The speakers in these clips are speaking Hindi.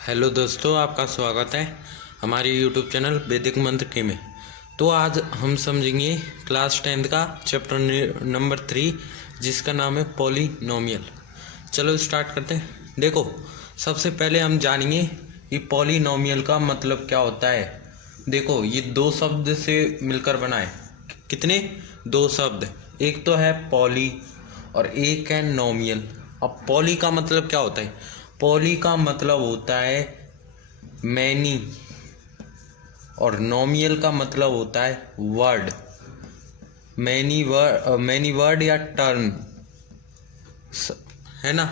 हेलो दोस्तों, आपका स्वागत है हमारे यूट्यूब चैनल वैदिक मंत्र के में। तो आज हम समझेंगे क्लास 10th का चैप्टर नंबर 3 जिसका नाम है पॉलिनोमियल। चलो स्टार्ट करते हैं। देखो, सबसे पहले हम जानेंगे कि पॉलिनोमियल का मतलब क्या होता है। देखो, ये दो शब्द से मिलकर बना है। कितने? दो शब्द, एक तो है पॉली और एक है नोमियल। अब पॉली का मतलब क्या होता है? पॉली का मतलब होता है मैनी और नोमियल का मतलब होता है वर्ड। मैनी वर्ड या टर्म है ना।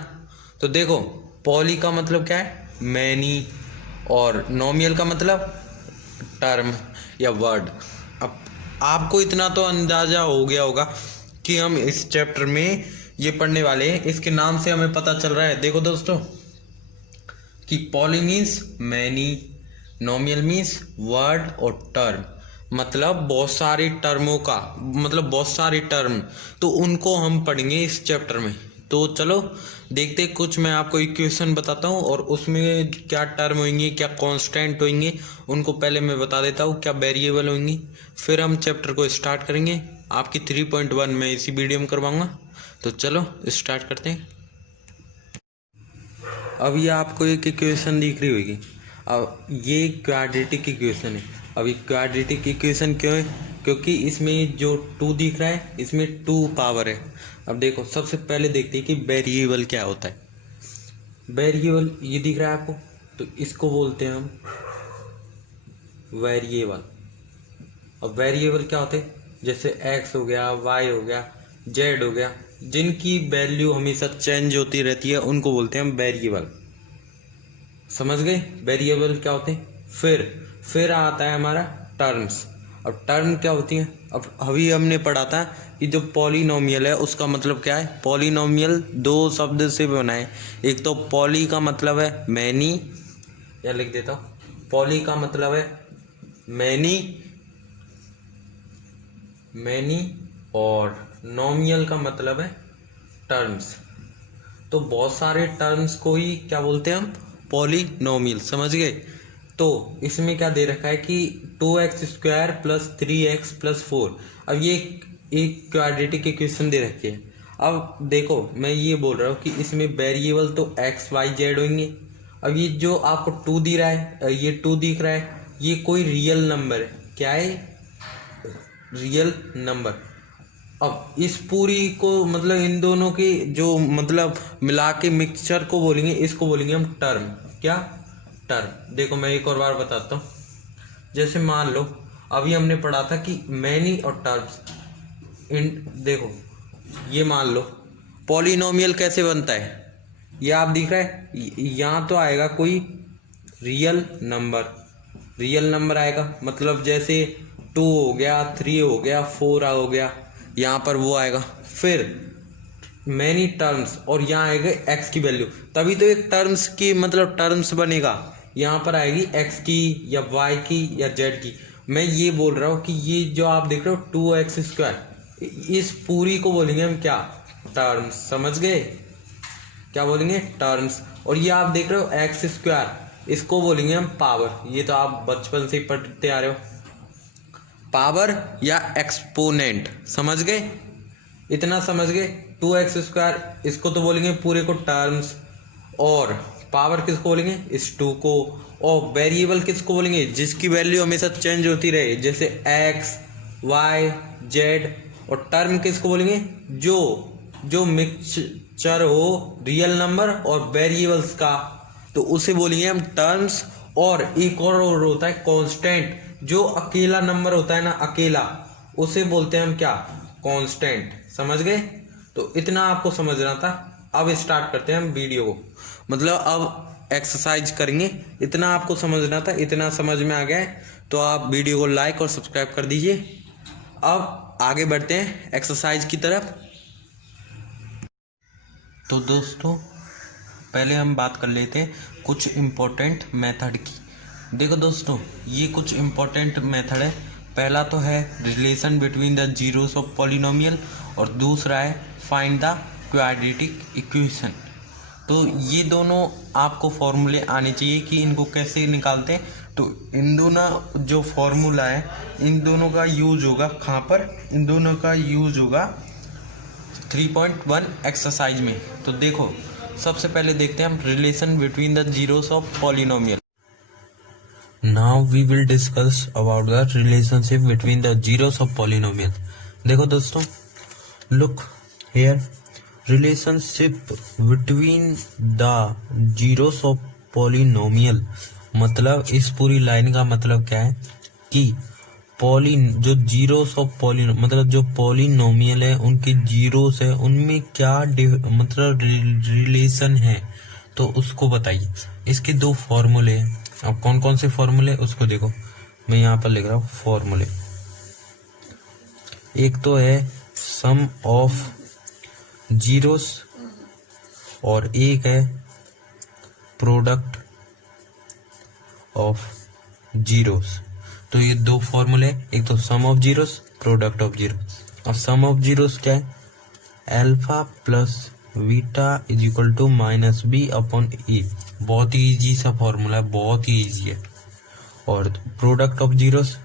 तो देखो, पॉली का मतलब क्या है? मैनी, और नोमियल का मतलब टर्म या वर्ड। अब आपको इतना तो अंदाजा हो गया होगा कि हम इस चैप्टर में ये पढ़ने वाले हैं। इसके नाम से हमें पता चल रहा है, देखो दोस्तों, कि poly means many, नोमियल means word और टर्म। मतलब बहुत सारी टर्मों का मतलब बहुत सारी टर्म, तो उनको हम पढ़ेंगे इस चैप्टर में। तो चलो देखते, कुछ मैं आपको इक्वेशन बताता हूँ और उसमें क्या टर्म होंगी, क्या कांस्टेंट होंगे, उनको पहले मैं बता देता हूँ, क्या वेरिएबल होंगी। फिर हम चैप्टर को स्टार्ट करेंगे। आपकी 3.1 मैं इसी वीडियो में करवाऊँगा। तो चलो स्टार्ट करते हैं। अब ये आपको एक इक्वेशन दिख रही होगी। अब ये क्वाड्रेटिक इक्वेशन है। अब ये क्वाड्रेटिक इक्वेशन क्यों है? क्योंकि इसमें जो 2 दिख रहा है, इसमें 2 पावर है। अब देखो, सबसे पहले देखते हैं कि वेरिएबल क्या होता है। वेरिएबल ये दिख रहा है आपको, तो इसको बोलते हैं हम वेरिएबल। अब वेरिएबल क्या होते हैं? जैसे एक्स हो गया, वाई हो गया, जेड हो गया, जिनकी वैल्यू हमेशा चेंज होती रहती है उनको बोलते हैं हम वेरिएबल। समझ गए वेरिएबल क्या होते हैं? फिर आता है हमारा टर्म्स। अब टर्म क्या होती है? अब अभी हमने पढ़ा था कि जो पॉलिनोमियल है उसका मतलब क्या है। पॉलिनोमियल दो शब्द से बना है। एक तो पॉली का मतलब है मैनी, या लिख देता हूँ, पॉली का मतलब है मैनी और नोमियल का मतलब है टर्म्स। तो बहुत सारे टर्म्स को ही क्या बोलते हैं हम? पॉलिनोमियल। समझ गए? तो इसमें क्या दे रखा है कि 2x² + 3x + 4। अब ये एक क्वाड्रेटिक इक्वेशन दे रखी है। अब देखो, मैं ये बोल रहा हूँ कि इसमें वेरिएबल तो x y z होंगे। अब ये जो आपको 2 दिख रहा है, ये 2 दिख रहा है, ये कोई रियल नंबर है। क्या है? Real number. अब इस पूरी को मतलब इन दोनों की जो मतलब मिला के मिक्सचर को बोलेंगे, इसको बोलेंगे हम टर्म। क्या? टर्म। देखो, मैं एक और बार बताता हूँ। जैसे मान लो, अभी हमने पढ़ा था कि मैनी और टर्म्स देखो, ये मान लो पॉलिनोमियल कैसे बनता है। ये आप दिख रहा है, यहाँ तो आएगा कोई रियल नंबर आएगा। मतलब जैसे 2 हो गया, 3 हो गया, 4 हो गया, यहाँ पर वो आएगा। फिर मैनी टर्म्स, और यहाँ आएगा एक्स की वैल्यू, तभी तो एक टर्म्स की मतलब टर्म्स बनेगा। यहाँ पर आएगी एक्स की या वाई की या जेड की। मैं ये बोल रहा हूँ कि ये जो आप देख रहे हो 2x², इस पूरी को बोलेंगे हम क्या? टर्म्स। समझ गए? क्या बोलेंगे? टर्म्स। और ये आप देख रहे हो x², इसको बोलेंगे हम पावर। ये तो आप बचपन से ही पढ़ते आ रहे हो, पावर या एक्सपोनेंट। समझ गए? इतना समझ गए? 2x², इसको तो बोलेंगे पूरे को टर्म्स, और पावर किसको बोलेंगे? इस 2 को। और वेरिएबल किसको बोलेंगे? जिसकी वैल्यू हमेशा चेंज होती रहे, जैसे x y z। और टर्म किसको बोलेंगे? जो मिक्सचर हो रियल नंबर और वेरिएबल्स का, तो उसे बोलेंगे हम टर्म्स। और एक और होता है कांस्टेंट, जो अकेला नंबर होता है ना, अकेला, उसे बोलते हैं हम क्या? कांस्टेंट। समझ गए? तो इतना आपको समझना था। अब स्टार्ट करते हैं हम वीडियो को, मतलब अब एक्सरसाइज करेंगे। इतना आपको समझना था। इतना समझ में आ गया है तो आप वीडियो को लाइक और सब्सक्राइब कर दीजिए। अब आगे बढ़ते हैं एक्सरसाइज की तरफ। तो दोस्तों, पहले हम बात कर लेते हैं कुछ इम्पोर्टेंट मेथड की। देखो दोस्तों, ये कुछ इम्पोर्टेंट मेथड है। पहला तो है relation between the zeros of polynomial, और दूसरा है फाइंड द क्वाड्रेटिक इक्वेशन। तो ये दोनों आपको फॉर्मूले आने चाहिए कि इनको कैसे निकालते हैं। तो इन दोनों जो फॉर्मूला है इन दोनों का यूज होगा कहाँ पर, इन दोनों का यूज होगा 3.1 एक्सरसाइज में। तो देखो सबसे पहले देखते हैं हम relation between the zeros of polynomial. Now we will discuss about the relationship between the zeros of polynomial. देखो दोस्तों, look here, relationship between the zeros of polynomial, मतलब इस पूरी लाइन का मतलब क्या है कि जो जीरोस ऑफ मतलब जो पॉलिनोमियल है उनके जीरोस है उनमें क्या मतलब रिलेशन है, तो उसको बताइए। इसके दो फॉर्मूले हैं। अब कौन कौन से फॉर्मूले उसको देखो, मैं यहाँ पर लिख रहा हूँ फॉर्मूले। एक तो है सम ऑफ जीरोस और एक है प्रोडक्ट ऑफ जीरोस। तो ये दो फॉर्मूले, एक तो sum of zeros, product of zero. अब सम ऑफ जीरोस क्या है, alpha plus beta is equal to minus B upon A. बहुत ही इजी सा फॉर्मूला है, बहुत ही इजी है। और product of zeros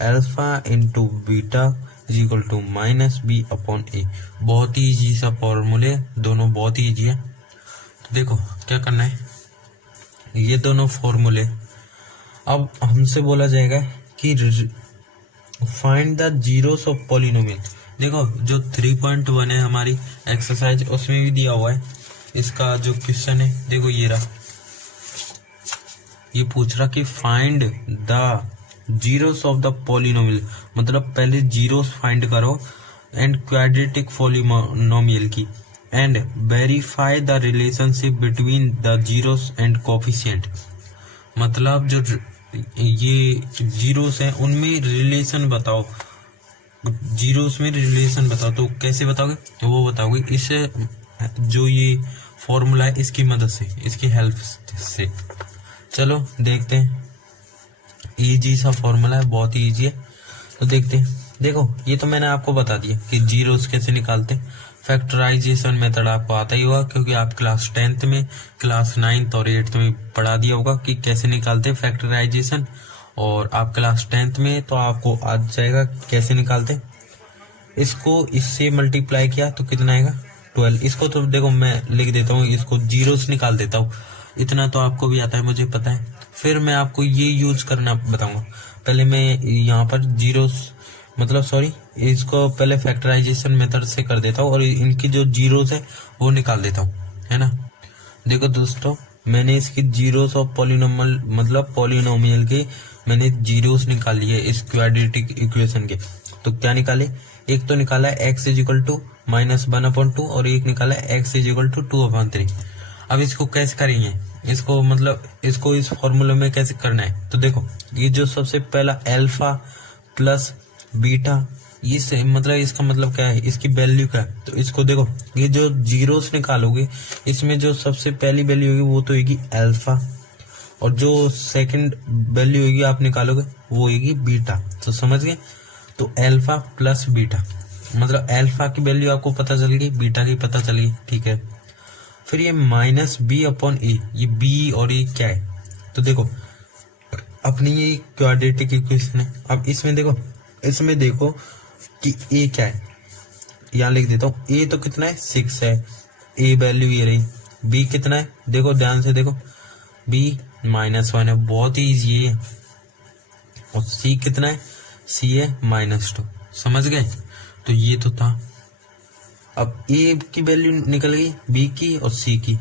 alpha into beta is equal to minus B upon A. बहुत ही इजी सा फॉर्मूले, दोनों बहुत ही इजी है। तो देखो क्या करना है, ये दोनों फॉर्मूले अब हमसे बोला जाएगा कि find the zeros of polynomial. देखो जो 3.1 है हमारी एक्सरसाइज, उसमें भी दिया हुआ है इसका जो क्वेश्चन है। देखो ये रहा, ये पूछ रहा कि find the zeros of the polynomial, मतलब पहले जीरोस फाइंड करो एंड क्वाड्रेटिक पॉलिनोमियल की, and verify the relationship between the zeros and coefficient. मतलब जो ये जीरोस हैं उनमें रिलेशन बताओ, जीरोस में रिलेशन बताओ। तो कैसे बताओगे, तो वो बताओगे इस जो ये फॉर्मूला है इसकी मदद से, इसकी हेल्प से। चलो देखते हैं, इजी सा फॉर्मूला है, बहुत ही इजी है। तो देखते हैं। देखो ये तो मैंने आपको बता दिया कि जीरोस कैसे निकालते हैं। फैक्टराइजेशन मेथड आपको आता ही होगा क्योंकि आप क्लास 10th में, क्लास 9th और 8th में पढ़ा दिया होगा कि कैसे निकालते हैं फैक्टराइजेशन। और आप क्लास 10th में तो आपको आ जाएगा कैसे निकालते हैं। इसको इससे मल्टीप्लाई किया तो कितना आएगा 12। इसको तो देखो मैं लिख देता हूँ, इसको जीरोस निकाल देता हूँ, इतना तो आपको भी आता है मुझे पता है। फिर मैं आपको ये यूज करना बताऊंगा। पहले मैं यहाँ पर जीरोस मतलब सॉरी इसको पहले फैक्टराइजेशन मेथड से कर देता हूँ और इनकी जो जीरोस है वो निकाल देता हूँ, है ना। देखो दोस्तों, मैंने इसकी जीरोस ऑफ पॉलिनोमियल मतलब पॉलिनोमियल के मैंने जीरोस निकाल लिए इस क्वाड्रेटिक इक्वेशन के। तो क्या निकाले, एक तो निकाला है x इज इक्वल टू -1/2 और एक निकाला है x इज इक्वल टू 2/3। अब इसको कैसे करेंगे, इसको मतलब इसको इस फॉर्मूले में कैसे करना है। तो देखो ये जो सबसे पहला अल्फा प्लस बीटा, ये से मतलब इसका मतलब क्या है, इसकी वैल्यू क्या है। तो इसको देखो, ये जो जीरोस निकालोगे इसमें जो सबसे पहली वैल्यू होगी वो तो होगी अल्फा, और जो सेकंड वैल्यू होगी आप निकालोगे वो होगी बीटा। तो समझ गए। तो अल्फा प्लस बीटा मतलब अल्फा की वैल्यू आपको पता चल गई, बीटा की पता चल गई, ठीक है। फिर ये माइनस बी अपॉन ए, ये बी और ए क्या है। तो देखो अपनी ये क्वाड्रेटिक इक्वेशन है। अब इसमें देखो कि ए क्या है, यहाँ लिख देता हूँ। ए तो कितना है 6 है, ए वैल्यू ये रही। बी कितना है, देखो ध्यान से देखो, बी -1 है, बहुत ही इजी है। और सी कितना है, सी है -2। समझ गए। तो ये तो था। अब ए की वैल्यू निकल गई, बी की और सी की।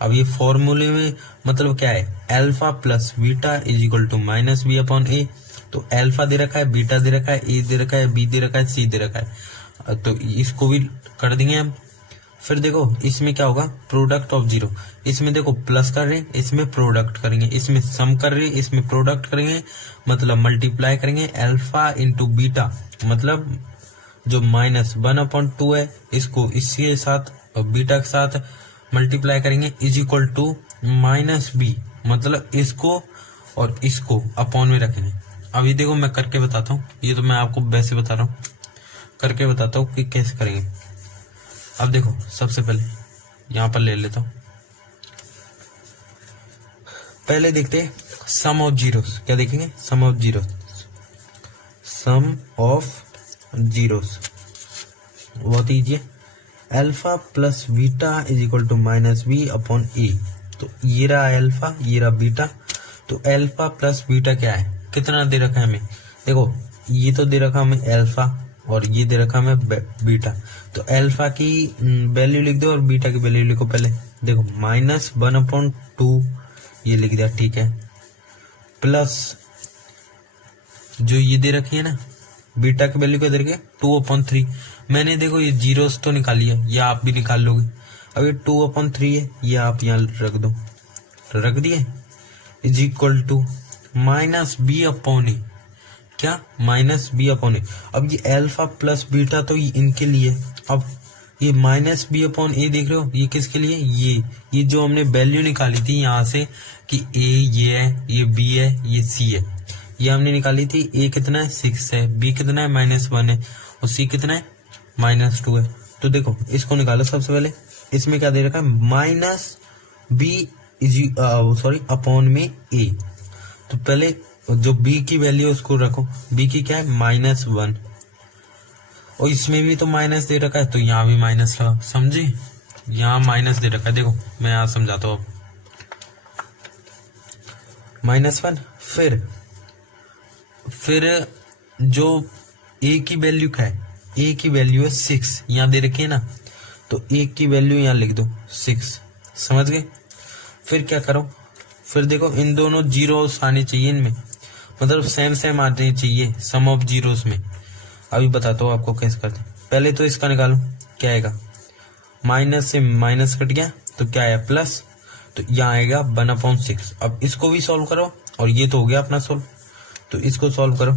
अब ये फॉर्मूले में मतलब क्या है, alpha plus beta is equal to minus B upon A. तो अल्फा दे रखा है, बीटा दे रखा है, ए दे रखा है, बी दे रखा है, सी दे रखा है। तो इसको भी कर देंगे हम। फिर देखो इसमें क्या होगा, प्रोडक्ट ऑफ जीरो। इसमें देखो प्लस कर रहे हैं, इसमें प्रोडक्ट करेंगे, इसमें सम कर रहे हैं, इसमें प्रोडक्ट करेंगे, मतलब मल्टीप्लाई करेंगे। अल्फा इंटू बीटा मतलब जो -1/2 है इसको इसके साथ और बीटा के साथ मल्टीप्लाई करेंगे इज इक्वल टू -b, मतलब इसको और इसको अपॉन में रखेंगे। अब ये देखो मैं करके बताता हूँ, ये तो मैं आपको वैसे बता रहा हूँ, करके बताता हूँ कि कैसे करेंगे। अब देखो सबसे पहले यहाँ पर ले लेता हूँ। पहले देखते हैं सम ऑफ जीरोस। क्या देखेंगे? Sum of zeros. Sum of zeros बहुत ईजी है। Alpha plus beta is equal to minus B upon A. तो ये रहा अल्फा, ये रहा बीटा। तो अल्फा प्लस बीटा क्या है, कितना दे रखा है हमें? देखो ये तो दे रखा हमें अल्फा और ये दे रखा हमें बीटा। तो अल्फा की वैल्यू लिख दो और बीटा की वैल्यू लिखो। पहले देखो -1/2 ये लिख दिया, ठीक है। प्लस जो ये दे रखी है ना बीटा की वैल्यू क्या दे रखी है 2/3। मैंने देखो ये जीरोस तो निकाली है, ये आप भी निकाल लोगे। अब ये 2/3 है, ये आप यहाँ रख दो, रख दिए। Is equal to minus B upon A. क्या? Minus B upon A. अब ये अल्फा प्लस बीटा तो ये इनके लिए। अब ये माइनस बी अपॉन ए देख रहे हो, ये किसके लिए? ये जो हमने वैल्यू निकाली थी यहाँ से कि ए ये है, ये बी है, ये सी है, ये हमने निकाली थी। ए कितना है? 6 है, बी कितना है? -1 है, और सी कितना है? -2 है। तो देखो इसको निकालो। सबसे पहले इसमें क्या दे रखा है? माइनस बी सॉरी अपॉन में ए। तो पहले जो b की वैल्यू उसको रखो। b की क्या है? -1। और इसमें भी तो माइनस दे रखा है, तो यहाँ भी माइनस लगा, समझे? यहाँ माइनस दे रखा है। देखो मैं यहाँ समझाता हूँ। -1 फिर जो a की वैल्यू क्या है? a की वैल्यू है 6, यहाँ दे रखी है ना। तो a की वैल्यू यहाँ लिख दो 6, समझ गए? फिर क्या करो? फिर देखो इन दोनों जीरोस आने चाहिए, इनमें मतलब सेम आने चाहिए सम ऑफ जीरोस में। अभी बताता हूँ आपको कैसे करते हैं। पहले तो इसका निकालो, क्या आएगा? माइनस से माइनस कट गया तो क्या आया? प्लस। तो यहाँ आएगा 1/6। अब इसको भी सॉल्व करो, और ये तो हो गया अपना सॉल्व। तो इसको सॉल्व करो।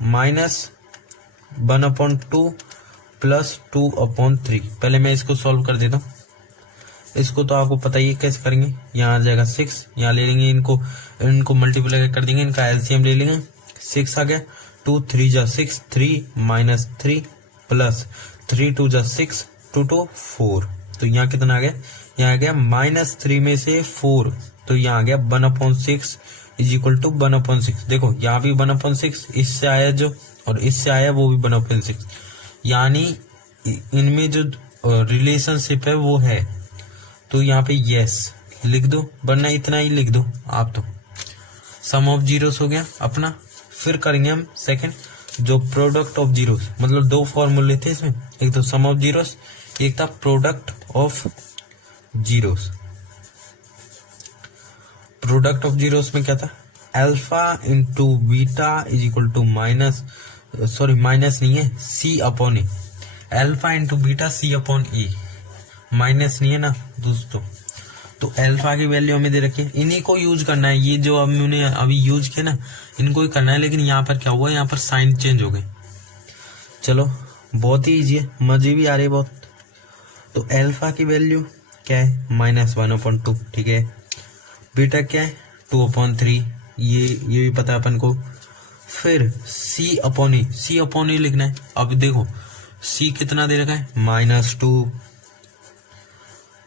-1/2 प्लस 2/3। पहले मैं इसको सॉल्व कर देता हूँ। इसको तो आपको पता ही है कैसे करेंगे। यहाँ आ जाएगा 6, यहाँ ले लेंगे, इनको मल्टीप्लाई कर देंगे, इनका एलसीएम ले लेंगे। 6 आ गया, 2 3 जा 6, 3 -3 प्लस 3 2 जा 6, 2 2 4। तो यहाँ कितना आ गया? यहाँ आ गया -3 में से 4, तो यहाँ आ गया 1/6 इज इक्वल टू 1/6। देखो यहाँ भी 1/6, इससे आया जो और इससे आया वो भी 1/6, यानी इनमें जो रिलेशनशिप है वो है। तो यहाँ पे यस लिख दो, वरना इतना ही लिख दो आप। तो सम ऑफ जीरोस हो गया अपना। फिर करेंगे हम सेकंड, जो प्रोडक्ट ऑफ जीरोस। मतलब दो फॉर्मूले थे इसमें, एक तो सम ऑफ जीरोस, एक था product of zeros. Product of zeros में क्या था? Alpha into beta is equal to minus नहीं है, C upon A. Alpha into beta C upon A, minus नहीं है ना दोस्तों। तो अल्फा की वैल्यू हमें दे रखी है, इन्हीं को यूज करना है। ये जो हमने अभी यूज किया ना, इनको ही करना है। लेकिन यहाँ पर क्या हुआ? यहाँ पर साइन चेंज हो गए। चलो बहुत ही इजी है, मजे भी आ रहे बहुत। तो अल्फा की वैल्यू क्या है? -1/2, ठीक है। बीटा क्या है? 2/3, ये भी पता है अपन को। फिर सी अपॉन ए लिखना है। अब देखो सी कितना दे रखा है? -2,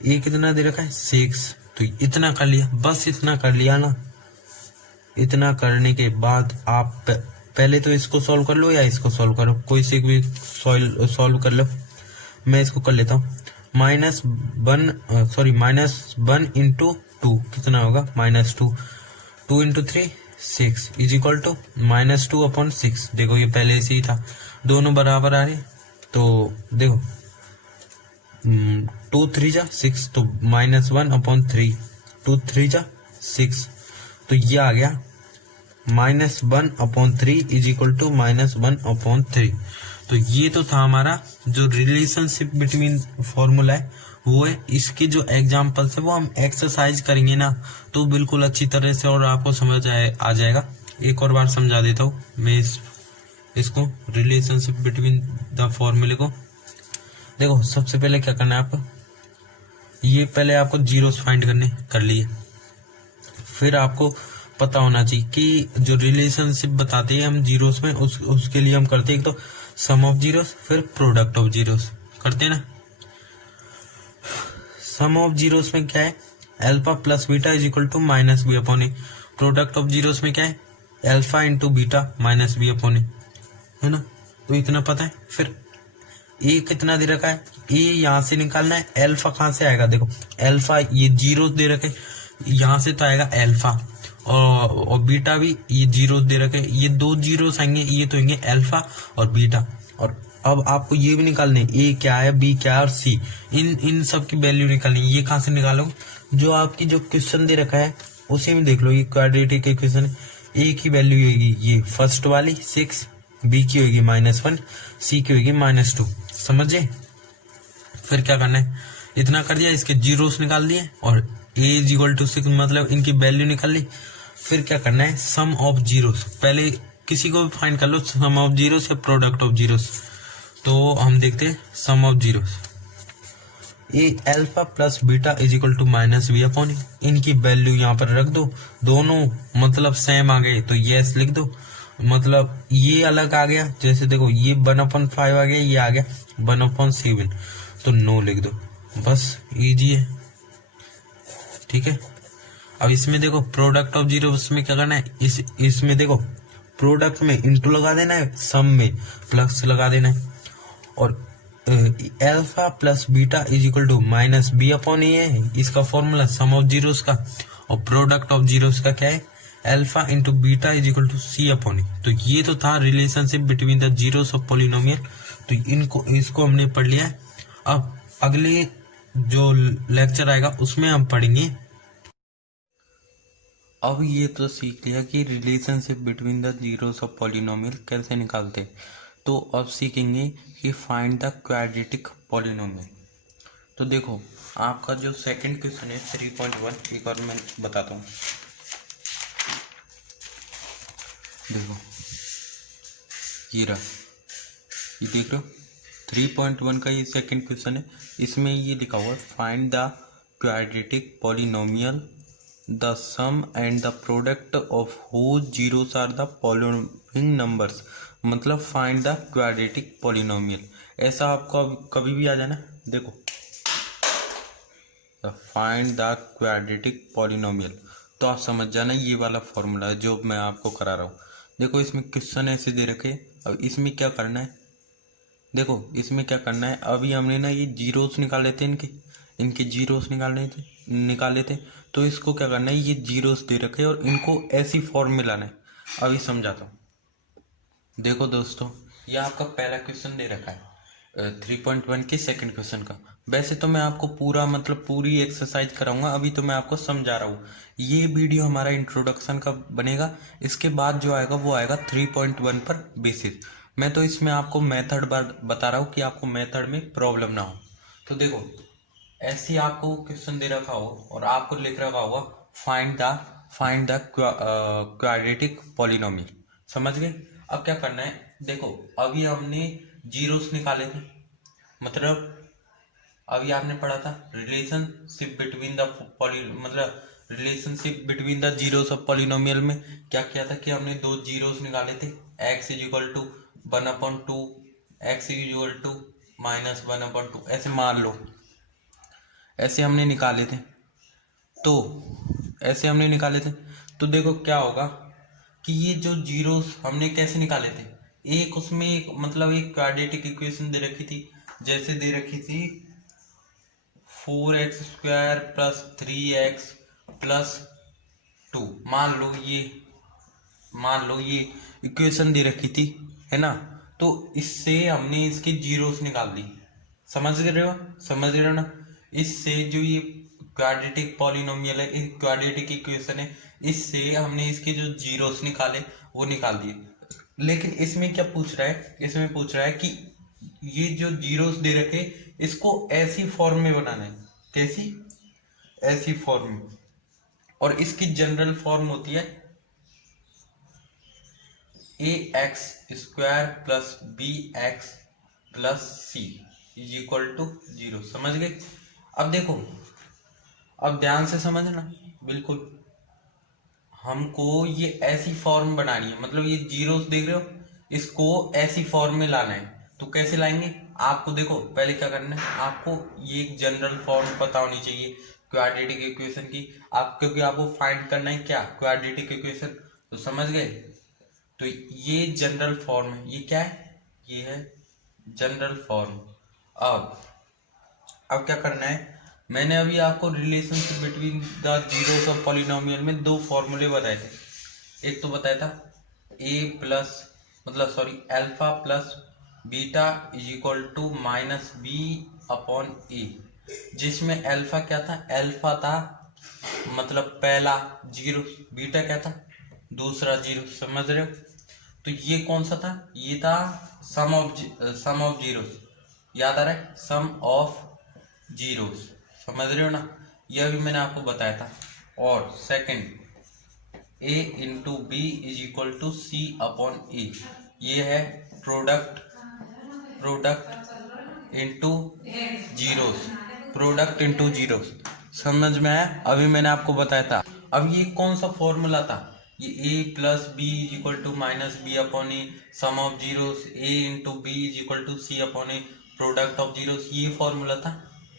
ए कितना दे रखा है? 6। तो इतना कर लिया, बस इतना कर लिया ना। इतना करने के बाद आप पहले तो इसको सॉल्व कर लो या इसको सॉल्व करो, कोई से भी सॉल्व कर लो। मैं इसको कर लेता हूँ। -1 इंटू 2 कितना होगा? -2, 2 इंटू 3 6 इज इक्वल टू -2/6। देखो ये पहले से ही था, दोनों बराबर आ रहे। तो देखो 2 3 जा 6, तो -1/3, 2 3 जा 6, तो ये आ गया -1/3 इज इक्वल टू -1/3। तो ये तो था हमारा जो रिलेशनशिप बिटवीन फॉर्मूला है वो है। इसके जो एग्जाम्पल्स है वो हम एक्सरसाइज करेंगे ना, तो बिल्कुल अच्छी तरह से और आपको समझ आ जाएगा। एक और बार समझा देता हूँ मैं इसको, रिलेशनशिप बिटवीन द फॉर्मूले को। देखो सबसे पहले क्या करना है आपको, ये पहले आपको जीरोस फाइंड करने कर लिए। फिर आपको पता होना चाहिए कि जो रिलेशनशिप बताते हैं हम जीरोस में, उसके लिए हम करते हैं एक तो सम ऑफ जीरोस, फिर प्रोडक्ट ऑफ जीरोस करते हैं ना। सम ऑफ जीरोस में क्या है, alpha plus beta is equal to minus B upon A. Product of zeros में क्या है, alpha into beta minus B upon A, है ना। तो इतना पता है। फिर ए कितना दे रखा है, ए यहाँ से निकालना है, अल्फा कहाँ से आएगा, देखो अल्फा ये जीरो दे रखे, यहाँ से तो आएगा अल्फा, और बीटा भी ये जीरो दे रखे, ये दो जीरो आएंगे, ये तो होंगे अल्फा और बीटा। और अब आपको ये भी निकालने, ए क्या है, बी क्या है और सी, इन सब की वैल्यू निकालनी। ये कहाँ से निकालोगे, जो आपकी जो क्वेश्चन दे रखा है उसी में देख लो, ये क्वाड्रेटिक इक्वेशन है। ए की वैल्यू होगी ये फर्स्ट वाली 6, बी की होगी -1, सी की होगी -2, समझे। फिर क्या करना है, इतना कर दिया, इसके जीरोस निकाल दिए और ए इज इक्वल टू 6 मतलब इनकी वैल्यू निकाल ली। फिर क्या करना है, सम ऑफ जीरोस, पहले किसी को भी फाइंड कर लो, सम ऑफ जीरोस या प्रोडक्ट ऑफ जीरोस। तो हम देखते हैं sum of zeros, A alpha plus beta is equal to minus B upon A. इनकी वैल्यू यहाँ पर रख दो, दोनों मतलब सेम आ गए तो यस लिख दो, मतलब ये अलग आ गया, जैसे देखो ये 1/5 आ गया, ये आ गया 1/7, तो नो लिख दो, बस इजी है, ठीक है। अब इसमें देखो प्रोडक्ट ऑफ जीरो, उसमें क्या करना है, इसमें देखो प्रोडक्ट में इंटू लगा देना है, सम में प्लस लगा देना है, और alpha plus beta is equal to minus B upon A है इसका फॉर्मूला सम ऑफ जीरोस का, और प्रोडक्ट ऑफ जीरोस का क्या है, alpha into beta is equal to C upon A. तो ये तो था relationship between the zeros of polynomial, तो इसको हमने पढ़ लिया है। अब अगले जो लेक्चर आएगा उसमें हम पढ़ेंगे, अब ये तो सीख लिया कि relationship between the zeros of polynomial कैसे निकालते, तो अब सीखेंगे कि फाइंड द क्वाड्रेटिक पॉलिनोमियल। तो देखो आपका जो सेकंड क्वेश्चन है 3.1, एक बार मैं बताता हूँ, देखो ये रहा, ये देख रहे हो 3.1 का ये सेकंड क्वेश्चन है। इसमें ये लिखा हुआ है find the quadratic polynomial, the sum and the product of whose zeros are the following numbers, मतलब फाइंड द क्वाड्रेटिक पॉलिनोमियल। ऐसा आपको कभी भी आ जाना, देखो फाइंड द क्वाड्रेटिक पॉलिनोमियल, तो आप समझ जाना ये वाला फॉर्मूला है जो मैं आपको करा रहा हूँ। देखो इसमें क्वेश्चन ऐसे दे रखे, अब इसमें क्या करना है, देखो इसमें क्या करना है, अभी हमने ना ये जीरोस निकाले थे, इनके जीरोस निकाले थे, तो इसको क्या करना है, ये जीरोस दे रखे और इनको ऐसी फॉर्म में लाना है। अभी समझाता हूँ, देखो दोस्तों ये आपका पहला क्वेश्चन दे रखा है 3.1 के सेकंड क्वेश्चन का। वैसे तो मैं आपको पूरा मतलब पूरी एक्सरसाइज कराऊंगा, अभी तो मैं आपको समझा रहा हूँ। ये वीडियो हमारा इंट्रोडक्शन का बनेगा, इसके बाद जो आएगा वो आएगा 3.1 पर बेसिस। मैं तो इसमें आपको मेथड बता रहा हूँ कि आपको मेथड में प्रॉब्लम ना हो। तो देखो ऐसे आपको क्वेश्चन दे रखा हो और आपको लिख रखा होगा फाइंड द क्वाड्रेटिक पॉलिनोमियल, समझ गए। अब क्या करना है, देखो अभी हमने जीरोस निकाले थे, मतलब अभी आपने पढ़ा था relationship between the relationship between the zeros of polynomial में क्या किया था कि हमने दो जीरोस निकाले थे, x is equal to 1/2, x is equal to -1/2, ऐसे मान लो, ऐसे हमने निकाले थे। तो ऐसे हमने निकाले थे, तो देखो क्या होगा कि ये जो जीरोस हमने कैसे निकाले थे, एक उसमें एक मतलब एक क्वाड्रेटिक इक्वेशन दे रखी थी, जैसे दे रखी थी 4x² + 3x + 2, मान लो ये इक्वेशन दे रखी थी, है ना। तो इससे हमने इसके जीरोस निकाल दी, समझ रहे हो ना। इससे जो ये क्वाड्रेटिक पॉलिनोमियल है, क्वाड्रेटिक इक्वेशन है, इससे हमने इसके जो जीरोस निकाले वो निकाल दिए। लेकिन इसमें क्या पूछ रहा है, इसमें पूछ रहा है कि ये जो जीरोस दे रखे इसको ऐसी फॉर्म में बनाना है, कैसी, ऐसी फॉर्म में, और इसकी जनरल फॉर्म होती है ax² + bx + c = 0, समझ गए। अब देखो, अब ध्यान से समझना बिल्कुल, हमको ये ऐसी फॉर्म बनानी है, मतलब ये जीरोस देख रहे हो, इसको ऐसी फॉर्म में लाना है। तो कैसे लाएंगे, आपको देखो पहले क्या करना है, आपको ये एक जनरल फॉर्म पता होनी चाहिए क्वाड्रेटिक इक्वेशन की, आप क्योंकि आपको फाइंड करना है क्या क्वाड्रेटिक इक्वेशन, तो समझ गए। तो ये जनरल फॉर्म है, ये क्या है, ये है जनरल फॉर्म। अब क्या करना है, मैंने अभी आपको relationship between the zeros of polynomial में दो फॉर्मूले बताए थे। एक तो बताया था ए प्लस मतलब sorry alpha plus beta is equal to minus B upon A, जिसमें अल्फा क्या था, अल्फा था मतलब पहला जीरो, बीटा क्या था दूसरा जीरो, समझ रहे हो। तो ये कौन सा था, ये था सम ऑफ जीरो, याद आ रहा है, सम ऑफ जीरो, समझ रहे हो ना, यह भी मैंने आपको बताया था। और second a into B is equal to C upon A, ये है product into zeros, product into zeros, समझ में आया। अभी मैंने आपको बताया था। अब ये कौन सा फॉर्मूला था, ये a plus B is equal to minus B upon A sum of zeros, a into B is equal to C upon A product of zeros, ये फॉर्मूला था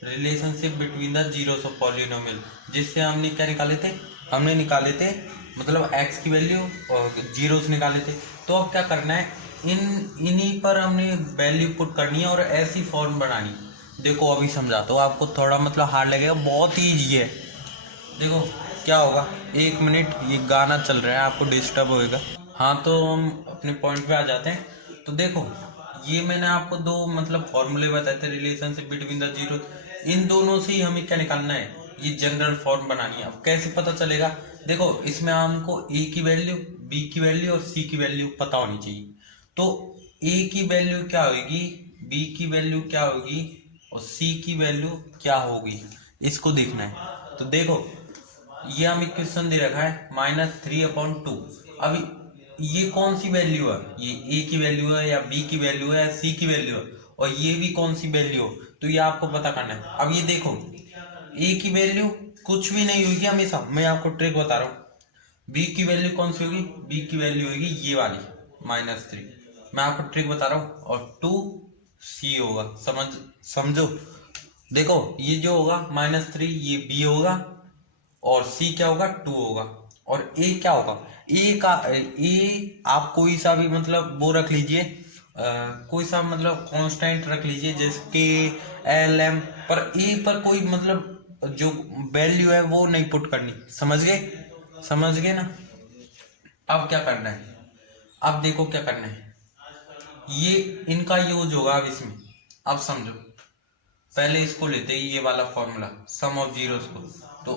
relationship between the zeros of polynomial, जिससे हमने क्या निकाले थे, हमने निकाले थे मतलब x की वैल्यू और जीरोस निकाले थे। तो अब क्या करना है, इन्हीं पर हमने वैल्यू पुट करनी है और ऐसी फॉर्म बनानी है। देखो अभी समझाता हूँ आपको, थोड़ा मतलब हार्ड लगेगा, बहुत ही ईजी है। देखो क्या होगा, एक मिनट, ये गाना चल रहा है आपको डिस्टर्ब होएगा। हाँ तो हम अपने पॉइंट पे आ जाते हैं। तो देखो ये मैंने आपको दो मतलब फॉर्मूले बताए थे रिलेशनशिप बिटवीन द जीरो, इन दोनों से ही हमें क्या निकालना है, ये जनरल फॉर्म बनानी है। अब कैसे पता चलेगा, देखो इसमें हमको ए की वैल्यू, बी की वैल्यू और सी की वैल्यू पता होनी चाहिए। तो ए की वैल्यू क्या होगी, बी की वैल्यू क्या होगी और सी की वैल्यू क्या होगी, इसको देखना है। तो देखो ये हम इक्वेशन दे रखा है -3/2। अभी ये कौन सी वैल्यू है, ये ए की वैल्यू है या बी की वैल्यू है या सी की वैल्यू है, और ये भी कौन सी वैल्यू हो, तो ये आपको पता करना है। अब ये देखो ए की वैल्यू कुछ भी नहीं होगी हमेशा, मैं आपको ट्रिक बता रहा हूँ। बी की वैल्यू कौन सी होगी, बी की वैल्यू होगी ये वाली -3, मैं आपको ट्रिक बता रहा हूँ, और 2 सी होगा, समझो। देखो ये जो होगा -3 ये बी होगा और सी क्या होगा 2 होगा, और ए क्या होगा, ए आप कोई सा भी मतलब वो रख लीजिए, कोई सा मतलब कांस्टेंट रख लीजिए जैसे के एल एम, पर ए पर कोई मतलब जो वैल्यू है वो नहीं पुट करनी, समझ गए ना। अब क्या करना है, अब देखो क्या करना है, ये इनका यूज होगा अब इसमें। अब समझो, पहले इसको लेते हैं ये वाला फॉर्मूला सम ऑफ जीरोस को, तो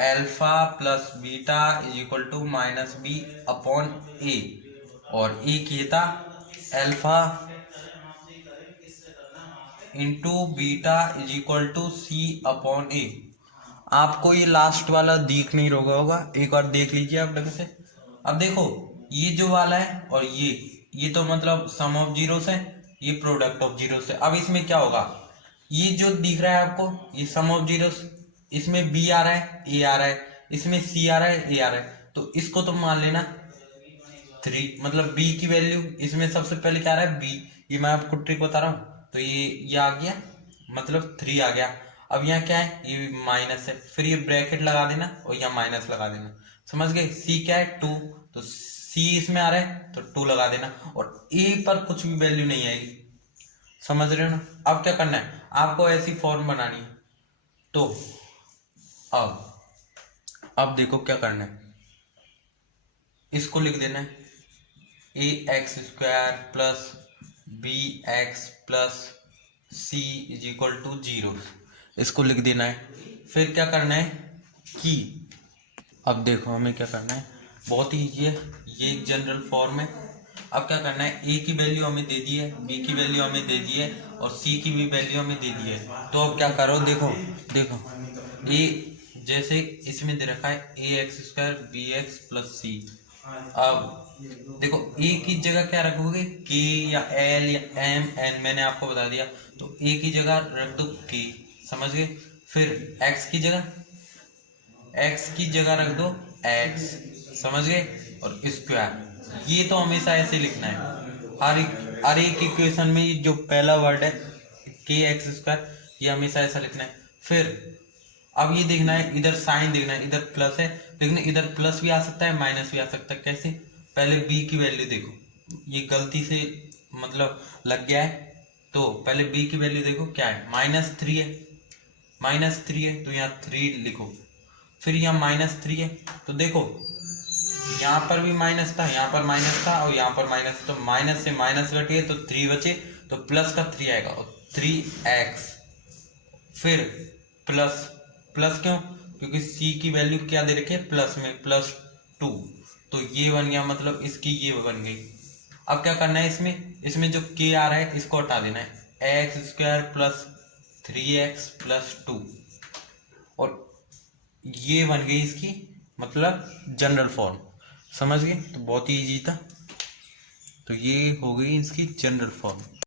alpha plus beta is equal to minus B upon A, और ए की था alpha into beta is equal to C upon A. आपको ये लास्ट वाला दिख नहीं रहा होगा, एक बार देख लीजिए आप ढंग से। अब देखो ये जो वाला है और ये तो मतलब सम ऑफ जीरोस है, ये प्रोडक्ट ऑफ जीरोस है। अब इसमें क्या होगा, ये जो दिख रहा है आपको ये सम ऑफ जीरोस, इसमें बी आ रहा है ए आ रहा है, इसमें सी आ रहा है ए आ रहा है, तो इसको तो मान लेना 3, मतलब बी की वैल्यू इसमें सबसे पहले क्या आ रहा है बी, ये मैं आपको ट्रिक बता रहा हूँ, तो ये आ गया मतलब 3 आ गया। अब यहाँ क्या है, ये माइनस है, फिर ये ब्रैकेट लगा देना और यहाँ माइनस लगा देना, समझ गए। सी क्या है 2, तो सी इसमें आ रहा है तो 2 लगा देना, और ए पर कुछ भी वैल्यू नहीं आएगी, समझ रहे हो ना। अब क्या करना है, आपको ऐसी फॉर्म बनानी है। तो अब देखो क्या करना है, इसको लिख देना है ax² plus B X plus C is equal to 0, इसको लिख देना है। फिर क्या करना है कि अब देखो हमें क्या करना है, बहुत ही ईजी है, ये एक जनरल फॉर्म है। अब क्या करना है, ए की वैल्यू हमें दे दी है, बी की वैल्यू हमें दे दी है और सी की भी वैल्यू हमें दे दी है। तो अब क्या करो, देखो ए जैसे इसमें दे रखा है ax² bx प्लस सी। अब देखो ए की जगह क्या रखोगे, के या एल या एम एन, मैंने आपको बता दिया, तो ए की जगह रख दो के, समझ गए। फिर एक्स की जगह रख दो एक्स, समझ गए, और स्क्वायर, ये तो हमेशा ऐसे लिखना है। हर एक इक्वेशन में जो पहला वर्ड है के एक्स स्क्वायर, ये हमेशा ऐसा लिखना है। फिर अब ये देखना है, इधर साइन देखना है, इधर प्लस है लेकिन इधर प्लस भी आ सकता है माइनस भी आ सकता है। कैसे? पहले बी की वैल्यू देखो, ये गलती से मतलब लग गया है, तो पहले बी की वैल्यू देखो क्या है, -3 है, -3 है तो यहाँ 3 लिखो। फिर यहाँ -3 है तो देखो यहाँ पर भी माइनस था, यहाँ पर माइनस था और यहाँ पर माइनस, तो माइनस से माइनस घटे तो 3 बचे, तो प्लस का 3 आएगा और 3x। फिर प्लस, प्लस क्यों? क्योंकि c की वैल्यू क्या दे रखी है, प्लस में, +2, तो ये बन गया, मतलब इसकी ये बन गई। अब क्या करना है, इसमें जो k आ रहा है इसको हटा देना है, x² + 3x + 2, और ये बन गई इसकी मतलब जनरल फॉर्म। समझ गए? तो बहुत ही ईजी था। तो ये हो गई इसकी जनरल फॉर्म।